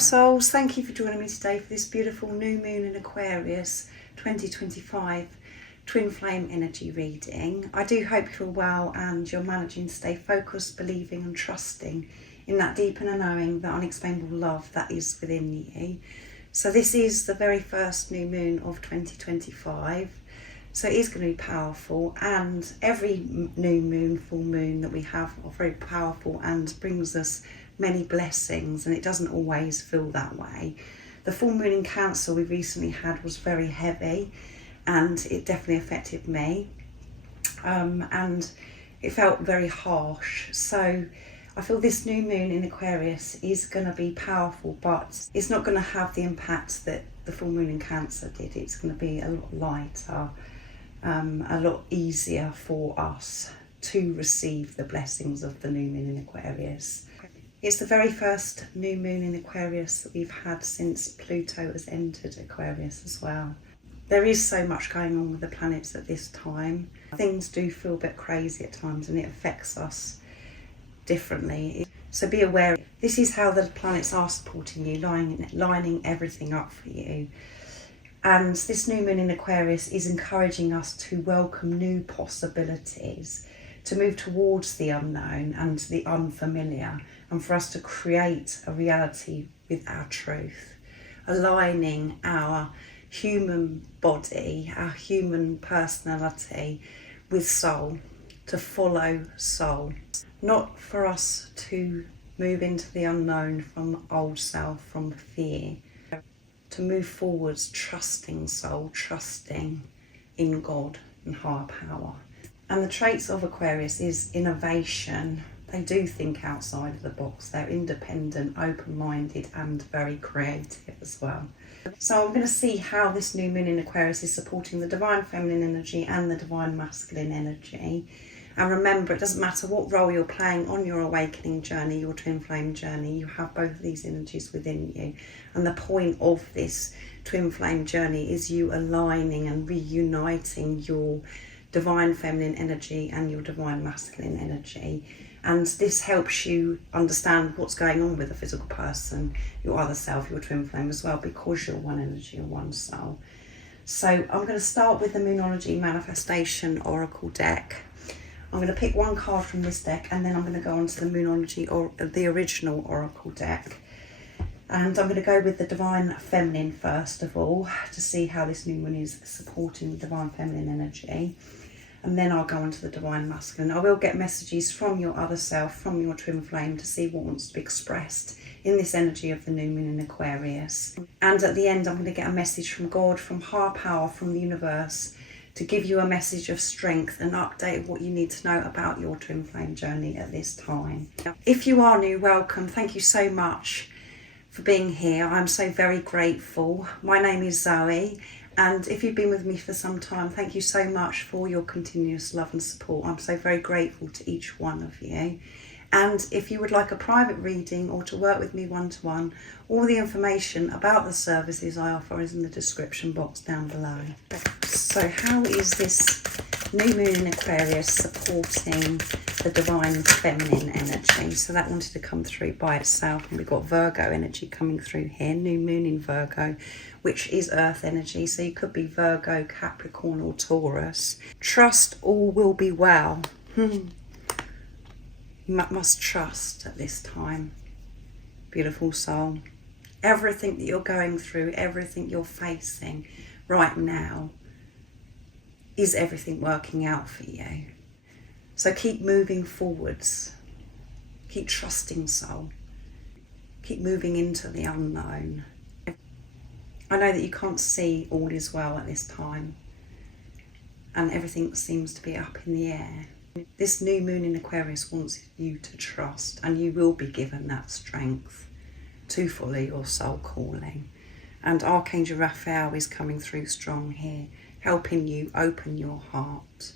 Beautiful souls, thank you for joining me today for this beautiful new moon in Aquarius 2025 twin flame energy reading. I do hope you're well and you're managing to stay focused, believing and trusting in that deep inner knowing, that unexplainable love that is within you. So this is the very first new moon of 2025. So it is going to be powerful, and every new moon, full moon that we have are very powerful and brings us many blessings, and it doesn't always feel that way. The full moon in Cancer we recently had was very heavy, and it definitely affected me, and it felt very harsh. So I feel this new moon in Aquarius is going to be powerful, but it's not going to have the impact that the full moon in Cancer did. It's going to be a lot lighter, a lot easier for us to receive the blessings of the new moon in Aquarius. It's the very first new moon in Aquarius that we've had since Pluto has entered Aquarius as well. There is so much going on with the planets at this time. Things do feel a bit crazy at times, and it affects us differently. So be aware, this is how the planets are supporting you, lining everything up for you. And this new moon in Aquarius is encouraging us to welcome new possibilities, to move towards the unknown and the unfamiliar, and for us to create a reality with our truth, aligning our human body, our human personality with soul, to follow soul. Not for us to move into the unknown from old self, from fear, to move forwards trusting soul, trusting in God and higher power. And the traits of Aquarius is innovation. They do think outside of the box. They're independent, open-minded and very creative as well. So I'm going to see how this new moon in Aquarius is supporting the divine feminine energy and the divine masculine energy. And remember, it doesn't matter what role you're playing on your awakening journey, your twin flame journey, you have both of these energies within you. And the point of this twin flame journey is you aligning and reuniting your divine feminine energy and your divine masculine energy. And this helps you understand what's going on with the physical person, your other self, your twin flame as well, because you're one energy or one soul. So I'm going to start with the Moonology Manifestation Oracle deck. I'm going to pick one card from this deck, and then I'm going to go on to the Moonology or the original Oracle deck. And I'm going to go with the Divine Feminine first of all, to see how this new one is supporting the Divine Feminine energy. And then I'll go on to the Divine Masculine. I will get messages from your other self, from your twin flame, to see what wants to be expressed in this energy of the new moon in Aquarius. And at the end, I'm going to get a message from God, from higher power, from the universe, to give you a message of strength, an update of what you need to know about your twin flame journey at this time. If you are new, welcome. Thank you so much for being here. I'm so very grateful. My name is Zoe, and if you've been with me for some time, thank you so much for your continuous love and support. I'm so very grateful to each one of you. And if you would like a private reading or to work with me one-to-one, all the information about the services I offer is in the description box down below. So how is this new moon in Aquarius supporting the divine feminine energy? So that wanted to come through by itself, and we've got Virgo energy coming through here, new moon in Virgo, which is earth energy. So you could be Virgo, Capricorn or Taurus. Trust all will be well. You must trust at this time, beautiful soul. Everything that you're going through, everything you're facing right now, is everything working out for you. So keep moving forwards. Keep trusting, soul. Keep moving into the unknown. I know that you can't see all is well at this time, and everything seems to be up in the air. This new moon in Aquarius wants you to trust, and you will be given that strength to follow your soul calling. And Archangel Raphael is coming through strong here, helping you open your heart,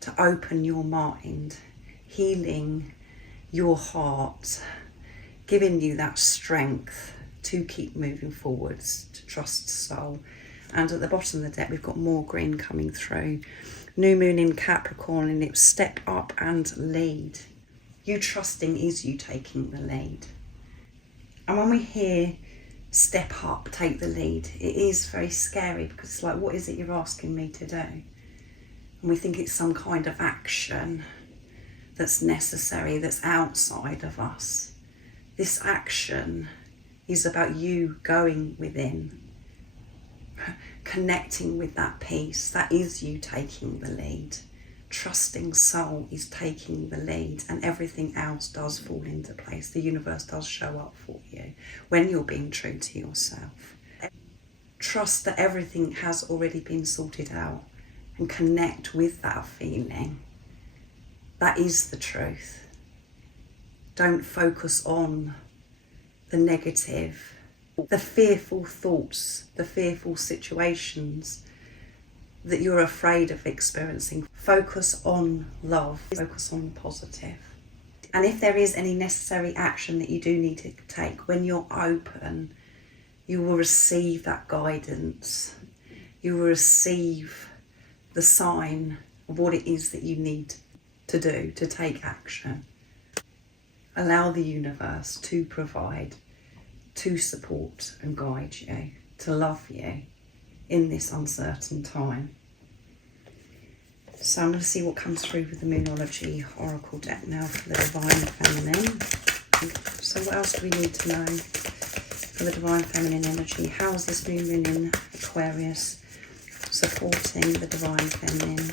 to open your mind, healing your heart, giving you that strength to keep moving forwards, to trust soul. And at the bottom of the deck, we've got more green coming through. New moon in Capricorn, and it's step up and lead. You trusting is you taking the lead. And when we hear step up, take the lead, it is very scary, because it's like, what is it you're asking me to do? And we think it's some kind of action that's necessary, that's outside of us. This action is about you going within, connecting with that peace. That is you taking the lead. Trusting soul is taking the lead, and everything else does fall into place. The universe does show up for you when you're being true to yourself. Trust that everything has already been sorted out, and connect with that feeling. That is the truth. Don't focus on the negative, the fearful thoughts, the fearful situations that you're afraid of experiencing. Focus on love, focus on the positive. And if there is any necessary action that you do need to take, when you're open, you will receive that guidance. You will receive the sign of what it is that you need to do, to take action. Allow the universe to provide, to support and guide you, to love you in this uncertain time. So I'm going to see what comes through with the Moonology Oracle deck now for the Divine Feminine. So what else do we need to know for the Divine Feminine energy? How is this new moon in Aquarius supporting the Divine Feminine?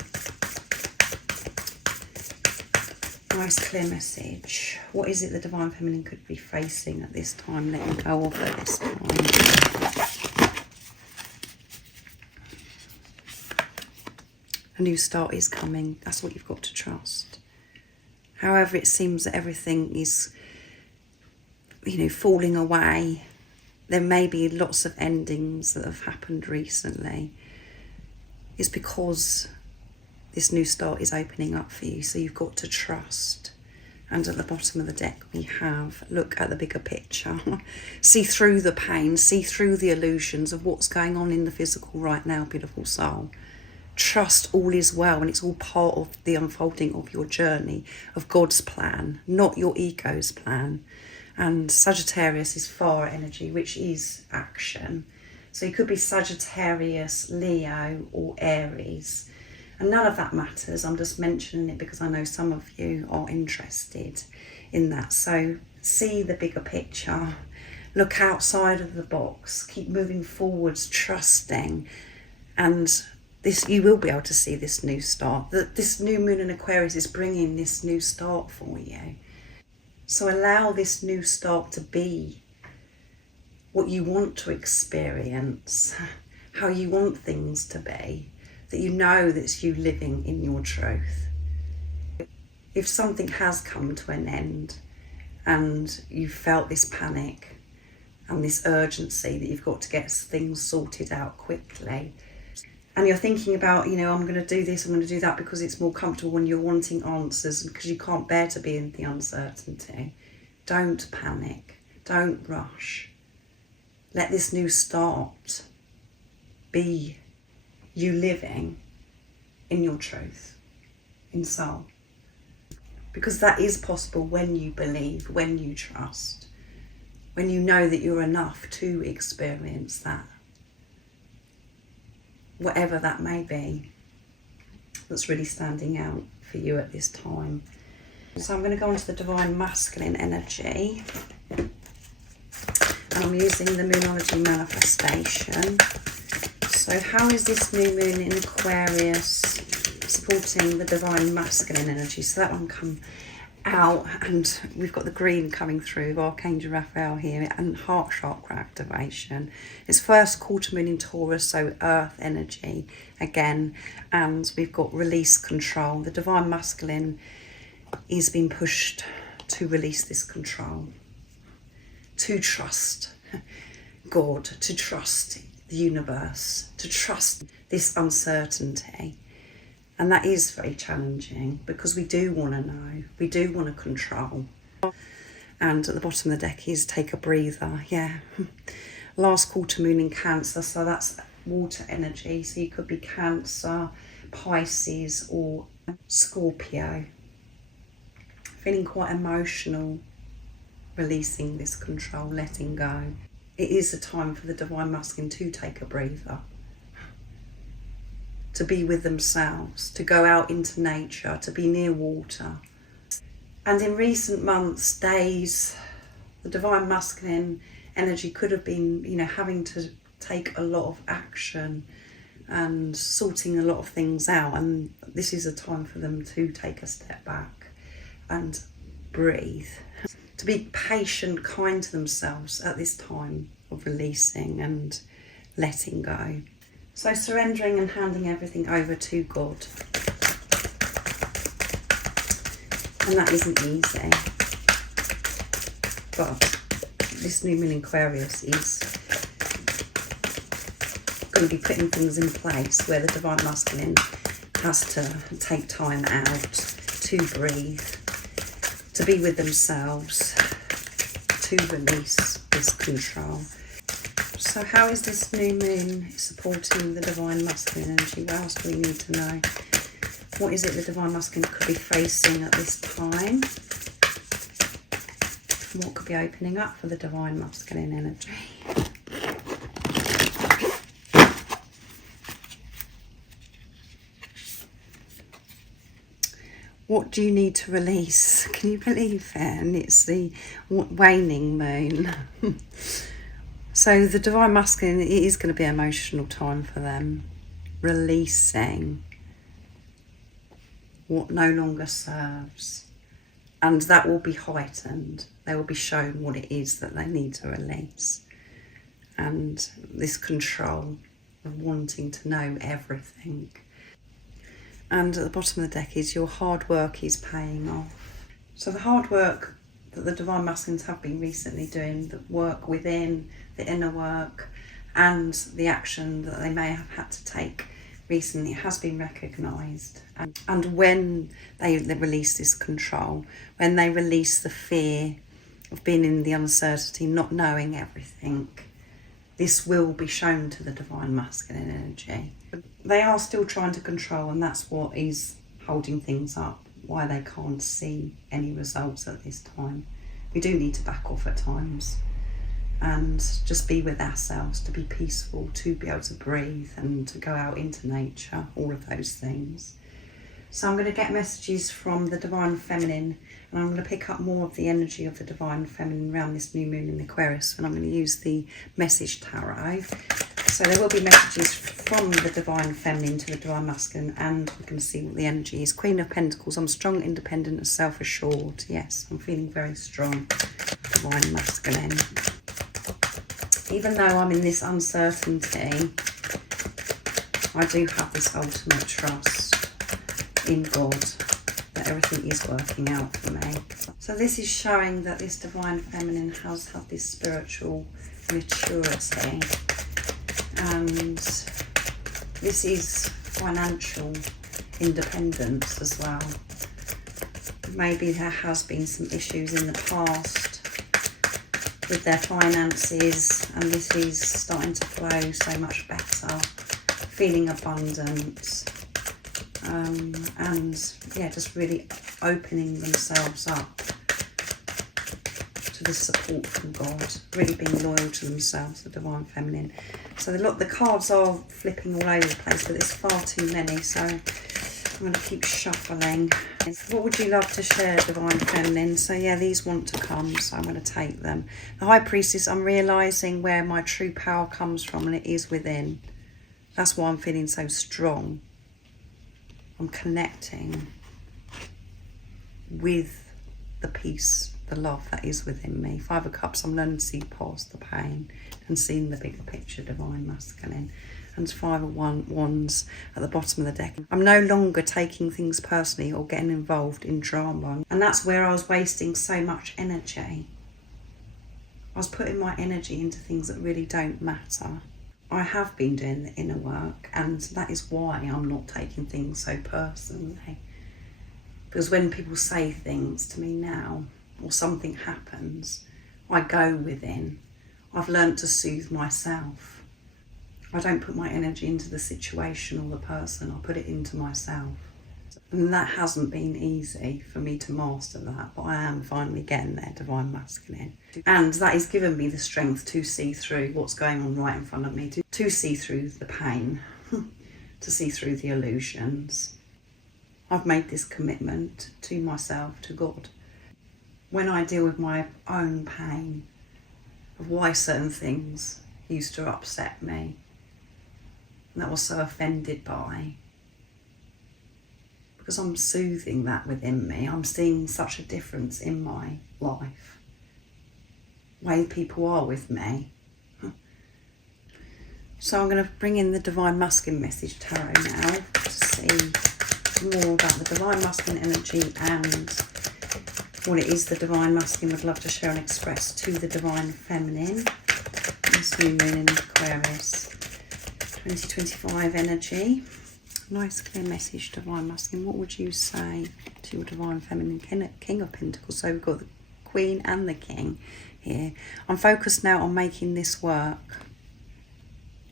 Nice clear message. What is it the Divine Feminine could be facing at this time, letting go of at this time? A new start is coming. That's what you've got to trust. However, it seems that everything is, falling away. There may be lots of endings that have happened recently. It's because this new start is opening up for you. So you've got to trust. And at the bottom of the deck, we have, look at the bigger picture. See through the pain, see through the illusions of what's going on in the physical right now, beautiful soul. Trust all is well, and it's all part of the unfolding of your journey, of God's plan, not your ego's plan. And Sagittarius is fire energy, which is action. So you could be Sagittarius, Leo, or Aries. And none of that matters. I'm just mentioning it because I know some of you are interested in that. So see the bigger picture. Look outside of the box. Keep moving forwards, trusting. And you will be able to see this new start. This new moon in Aquarius is bringing this new start for you. So allow this new start to be what you want to experience, how you want things to be, that you know that's you living in your truth. If something has come to an end and you felt this panic and this urgency that you've got to get things sorted out quickly, and you're thinking about, I'm going to do this, I'm going to do that because it's more comfortable when you're wanting answers and because you can't bear to be in the uncertainty. Don't panic. Don't rush. Let this new start be you living in your truth, in soul. Because that is possible when you believe, when you trust, when you know that you're enough to experience that. Whatever that may be, that's really standing out for you at this time. So I'm going to go on to the Divine Masculine energy. And I'm using the Moonology Manifestation. So how is this new moon in Aquarius supporting the Divine Masculine energy? So that one come out, and we've got the green coming through with Archangel Raphael here, and heart chakra activation. It's first quarter moon in Taurus, so earth energy again, and we've got release control. The Divine Masculine is being pushed to release this control, to trust God, to trust the universe, to trust this uncertainty. And that is very challenging because we do want to know, we do want to control. And at the bottom of the deck is take a breather. Yeah, last quarter moon in Cancer, so that's water energy. So you could be Cancer, Pisces or Scorpio. Feeling quite emotional releasing this control, letting go. It is a time for the Divine Masculine to take a breather, to be with themselves, to go out into nature, to be near water. And in recent months, days, the Divine Masculine energy could have been, having to take a lot of action and sorting a lot of things out. And this is a time for them to take a step back and breathe, to be patient, kind to themselves at this time of releasing and letting go. So surrendering and handing everything over to God. And that isn't easy. But this new moon in Aquarius is going to be putting things in place where the Divine Masculine has to take time out to breathe, to be with themselves, to release this control. So how is this new moon supporting the Divine Masculine energy? What else do we need to know? What is it the Divine Masculine could be facing at this time? What could be opening up for the Divine Masculine energy? What do you need to release? Can you believe it? And it's the waning moon. So the Divine Masculine, it is going to be an emotional time for them. Releasing what no longer serves. And that will be heightened. They will be shown what it is that they need to release. And this control of wanting to know everything. And at the bottom of the deck is your hard work is paying off. So the hard work that the Divine Masculines have been recently doing, the work within, the inner work, and the action that they may have had to take recently has been recognised. And when they release this control, when they release the fear of being in the uncertainty, not knowing everything, this will be shown to the Divine Masculine energy. They are still trying to control, and that's what is holding things up, why they can't see any results at this time. We do need to back off at times and just be with ourselves, to be peaceful, to be able to breathe and to go out into nature, all of those things. So I'm going to get messages from the Divine Feminine, and I'm going to pick up more of the energy of the Divine Feminine around this new moon in Aquarius, and I'm going to use the Message Tarot. So there will be messages from the Divine Feminine to the Divine Masculine, and we're going to see what the energy is. Queen of Pentacles, I'm strong, independent and self-assured. Yes, I'm feeling very strong. Divine Masculine. Even though I'm in this uncertainty, I do have this ultimate trust in God that everything is working out for me. So this is showing that this Divine Feminine has had this spiritual maturity, and this is financial independence as well. Maybe there has been some issues in the past with their finances, and this is starting to flow so much better, feeling abundant, and yeah, just really opening themselves up to the support from God, really being loyal to themselves, the Divine Feminine. So the cards are flipping all over the place, but there's far too many, so I'm going to keep shuffling. What would you love to share, Divine Feminine? So yeah, these want to come, so I'm going to take them. The High Priestess, I'm realising where my true power comes from, and it is within. That's why I'm feeling so strong. I'm connecting with the peace, the love that is within me. Five of Cups, I'm learning to see past the pain and seeing the bigger picture, Divine Masculine. And Five of Wands at the bottom of the deck. I'm no longer taking things personally or getting involved in drama. And that's where I was wasting so much energy. I was putting my energy into things that really don't matter. I have been doing the inner work, and that is why I'm not taking things so personally. Because when people say things to me now, or something happens, I go within. I've learnt to soothe myself. I don't put my energy into the situation or the person, I put it into myself. And that hasn't been easy for me to master that, but I am finally getting there, divine masculine. And that has given me the strength to see through what's going on right in front of me, to see through the pain, to see through the illusions. I've made this commitment to myself, to God. When I deal with my own pain of why certain things used to upset me, and that I was so offended by, because I'm soothing that within me, I'm seeing such a difference in my life, the way people are with me. So I'm going to bring in the Divine Masculine Message Tarot now to see more about the Divine Masculine energy and what it is the Divine Masculine would love to share and express to the Divine Feminine. This new moon in Aquarius, 2025 energy. Nice clear message, Divine Masculine. What would you say to your Divine Feminine? King of Pentacles. So we've got the Queen and the King here. I'm focused now on making this work.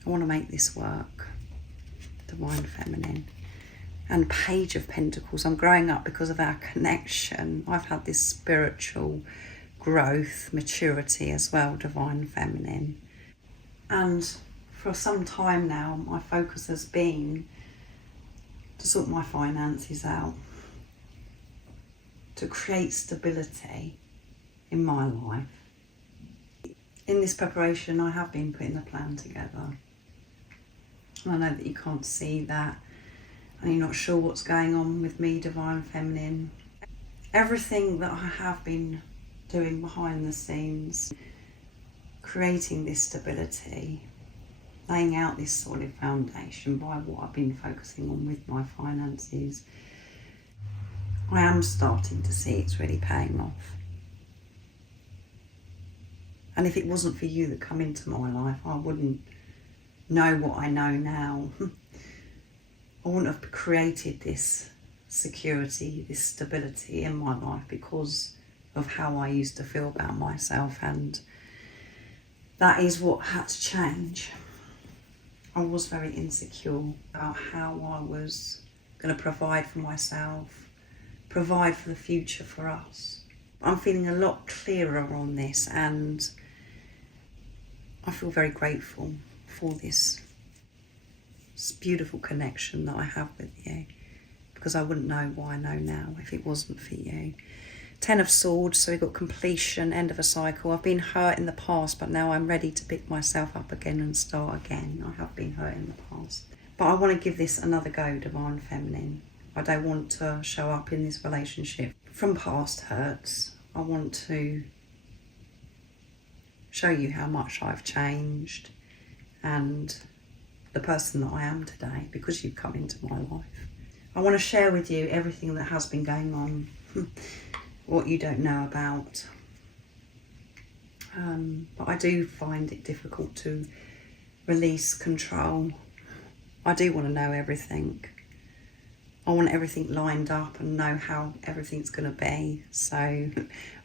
I want to make this work. Divine Feminine. And Page of Pentacles. I'm growing up because of our connection. I've had this spiritual growth, maturity as well, Divine Feminine. And for some time now, my focus has been to sort my finances out, to create stability in my life. In this preparation, I have been putting a plan together. I know that you can't see that, and you're not sure what's going on with me, Divine Feminine. Everything that I have been doing behind the scenes, creating this stability, laying out this solid foundation by what I've been focusing on with my finances, I am starting to see it's really paying off. And if it wasn't for you that come into my life, I wouldn't know what I know now. I wouldn't have created this security, this stability in my life because of how I used to feel about myself, and that is what had to change. I was very insecure about how I was going to provide for myself, provide for the future for us. I'm feeling a lot clearer on this, and I feel very grateful for this beautiful connection that I have with you, because I wouldn't know what I know now if it wasn't for you. 10 of Swords, so we've got completion, end of a cycle. I've been hurt in the past, but now I'm ready to pick myself up again and start again. I have been hurt in the past. But I want to give this another go, Divine Feminine. I don't want to show up in this relationship from past hurts. I want to show you how much I've changed and the person that I am today because you've come into my life. I want to share with you everything that has been going on, what you don't know about. But I do find it difficult to release control. I do want to know everything. I want everything lined up and know how everything's going to be. So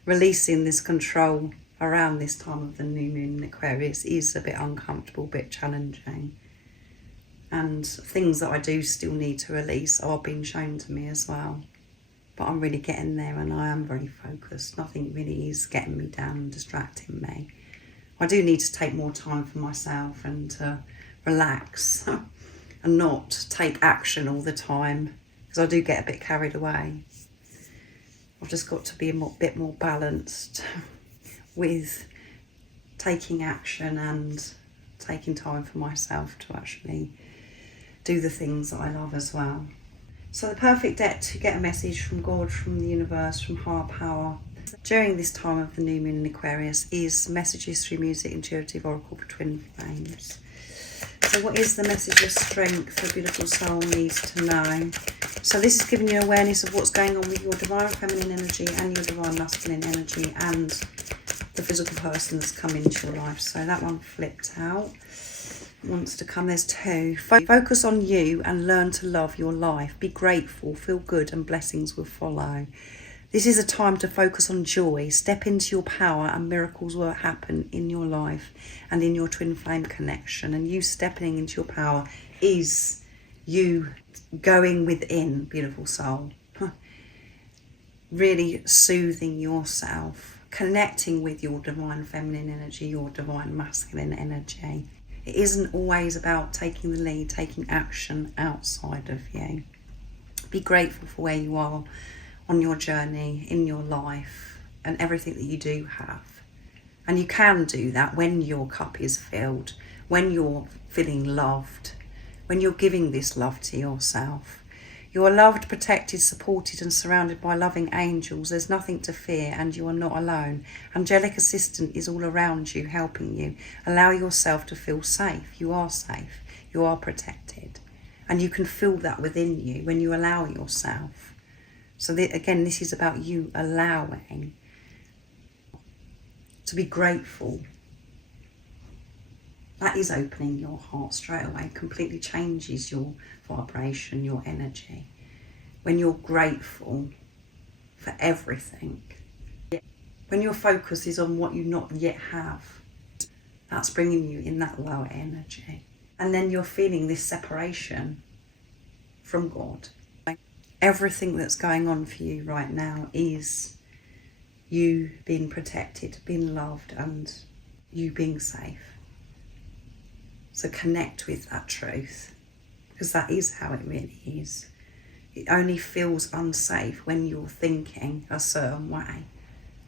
releasing this control around this time of the new moon in Aquarius is a bit uncomfortable, a bit challenging. And things that I do still need to release are being shown to me as well. But I'm really getting there, and I am very focused. Nothing really is getting me down and distracting me. I do need to take more time for myself and to relax and not take action all the time, because I do get a bit carried away. I've just got to be a bit more balanced with taking action and taking time for myself to actually do the things that I love as well. So the perfect deck to get a message from God, from the universe, from higher power during this time of the new moon in Aquarius is messages through music, intuitive oracle for twin flames. So what is the message of strength the beautiful soul needs to know? So this is giving you awareness of what's going on with your divine feminine energy and your divine masculine energy and the physical person that's come into your life. So that one flipped out. Wants to come. There's two. Focus on you and learn to love your life. Be grateful, feel good, and blessings will follow. This is a time to focus on joy. Step into your power and miracles will happen in your life and in your twin flame connection. And you stepping into your power is you going within, beautiful soul, really soothing yourself, connecting with your divine feminine energy, your divine masculine energy. It isn't always about taking the lead, taking action outside of you. Be grateful for where you are on your journey, in your life, and everything that you do have. And you can do that when your cup is filled, when you're feeling loved, when you're giving this love to yourself. You are loved, protected, supported and surrounded by loving angels. There's nothing to fear and you are not alone. Angelic assistance is all around you, helping you. Allow yourself to feel safe. You are safe. You are protected. And you can feel that within you when you allow yourself. So again, this is about you allowing to be grateful. That is opening your heart straight away. Completely changes your vibration, your energy. When you're grateful for everything. When your focus is on what you not yet have, that's bringing you in that lower energy. And then you're feeling this separation from God. Everything that's going on for you right now is you being protected, being loved, and you being safe. So connect with that truth, because that is how it really is. It only feels unsafe when you're thinking a certain way,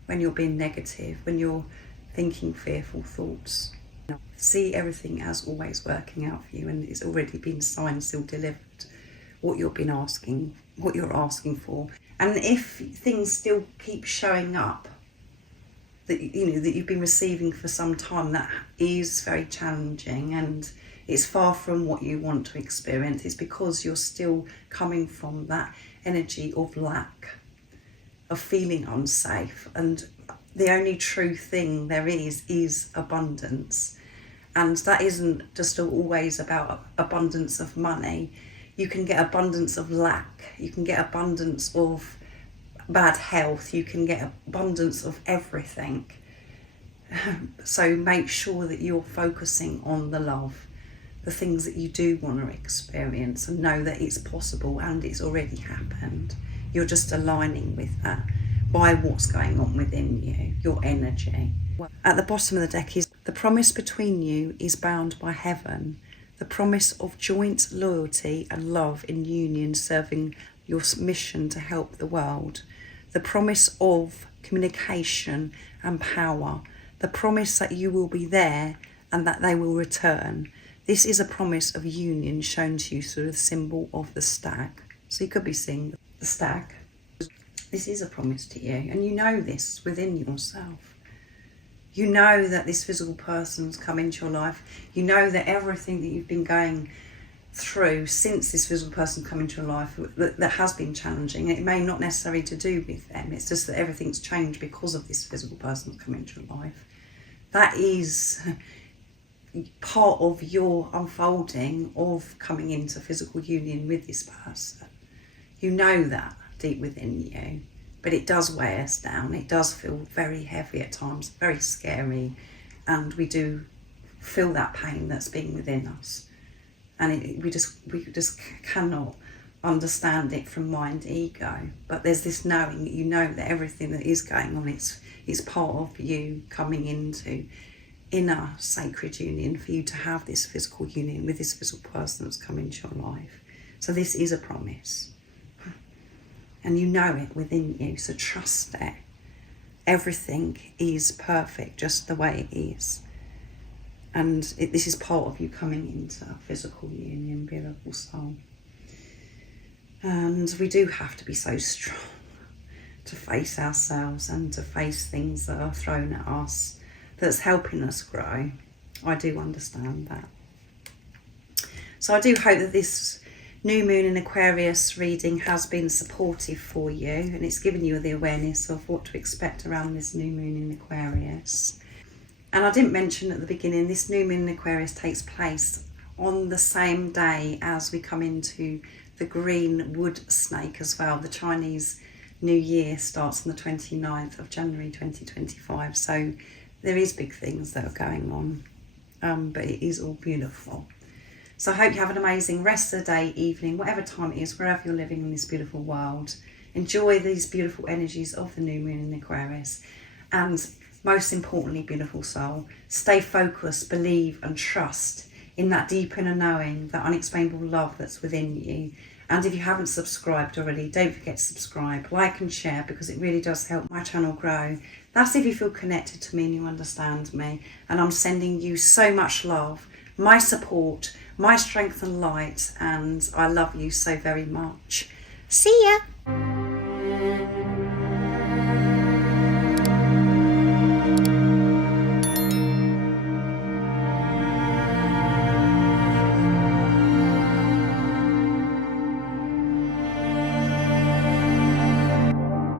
when you're being negative, when you're thinking fearful thoughts. See everything as always working out for you, and it's already been signed, sealed, delivered. What you're asking for. And if things still keep showing up that that you've been receiving for some time, that is very challenging and it's far from what you want to experience. It's because you're still coming from that energy of lack, of feeling unsafe, and the only true thing there is abundance. And that isn't just always about abundance of money. You can get abundance of lack, you can get abundance of bad health, you can get abundance of everything. So make sure that you're focusing on the love, the things that you do want to experience, and know that it's possible and it's already happened. You're just aligning with that by what's going on within you, your energy. At the bottom of the deck is the promise between you is bound by heaven. The promise of joint loyalty and love in union, serving your mission to help the world. The promise of communication and power. The promise that you will be there and that they will return. This is a promise of union shown to you through the symbol of the stag. So you could be seeing the stag. This is a promise to you, and you know this within yourself. You know that this physical person's come into your life. You know that everything that you've been going through since this physical person come into your life that has been challenging. It may not necessarily to do with them. It's just that everything's changed because of this physical person that's come into your life. That is part of your unfolding of coming into physical union with this person. You know that deep within you. But it does weigh us down. It does feel very heavy at times, very scary. And we do feel that pain that's been within us. And we just cannot understand it from mind, ego. But there's this knowing that you know that everything that is going on, it's part of you coming into inner sacred union for you to have this physical union with this physical person that's come into your life. So this is a promise. And you know it within you, so trust it. Everything is perfect just the way it is. And this is part of you coming into a physical union, beautiful soul. And we do have to be so strong to face ourselves and to face things that are thrown at us that's helping us grow. I do understand that. So I do hope that this new moon in Aquarius reading has been supportive for you, and it's given you the awareness of what to expect around this new moon in Aquarius. And I didn't mention at the beginning, this new moon in Aquarius takes place on the same day as we come into the green wood snake as well. The Chinese New Year starts on the 29th of January 2025. So there is big things that are going on, but it is all beautiful. So I hope you have an amazing rest of the day, evening, whatever time it is, wherever you're living in this beautiful world. Enjoy these beautiful energies of the new moon in Aquarius. And most importantly, beautiful soul, stay focused, believe and trust in that deep inner knowing, that unexplainable love that's within you. And if you haven't subscribed already, don't forget to subscribe, like and share, because it really does help my channel grow. That's if you feel connected to me and you understand me. And I'm sending you so much love, my support, my strength and light, and I love you so very much. See ya!